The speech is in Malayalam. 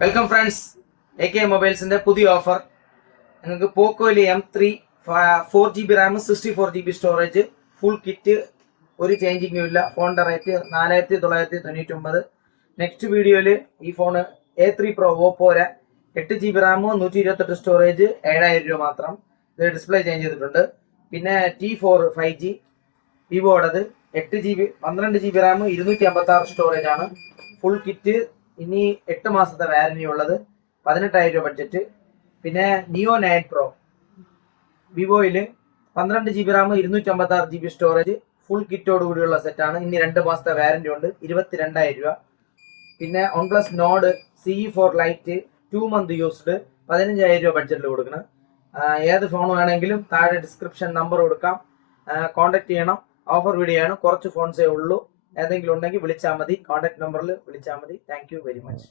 വെൽക്കം ഫ്രണ്ട്സ്, AK മൊബൈൽസിന്റെ പുതിയ ഓഫർ. നിങ്ങൾക്ക് പോക്കോയിലെ M3 4GB Ram 64GB storage full kit, ഒരു ചേഞ്ചിങ്ങും ഇല്ല. ഫോണിന്റെ റേറ്റ് 4999. നെക്സ്റ്റ് വീഡിയോയിൽ ഈ phone A3 Pro ഓപ്പോരെ 8GB Ram 128 storage 7000 രൂപ മാത്രം. ഇത് ഡിസ്പ്ലേ ചേഞ്ച് ചെയ്തിട്ടുണ്ട്. പിന്നെ T4 5G വിവോടത് 8GB 12GB റാം 256 സ്റ്റോറേജ് ആണ്. Full kit. ഇനി 8 മാസത്തെ വാറന്റി ഉള്ളത്, 18000 രൂപ ബഡ്ജറ്റ്. പിന്നെ നിയോ 9 Pro വിവോയിൽ 12GB RAM 256GB storage full കിറ്റോട് കൂടിയുള്ള സെറ്റാണ്. ഇനി 2 മാസത്തെ വാറന്റി ഉണ്ട്, 22000 രൂപ. പിന്നെ OnePlus Nord CE4 light 2 month used 15000 രൂപ ബഡ്ജറ്റിൽ കൊടുക്കണം. ഏത് ഫോൺ വേണമെങ്കിലും താഴെ ഡിസ്ക്രിപ്ഷൻ നമ്പർ കൊടുക്കാം, കോൺടാക്ട് ചെയ്യണം. ഓഫർ വീഡിയോ ആണ്, കുറച്ച് ഫോൺസേ ഉള്ളൂ. ഏതെങ്കിലും ഉണ്ടെങ്കിൽ വിളിച്ചാൽ മതി, കോൺടാക്ട് നമ്പറിൽ വിളിച്ചാൽ മതി. Thank you very much.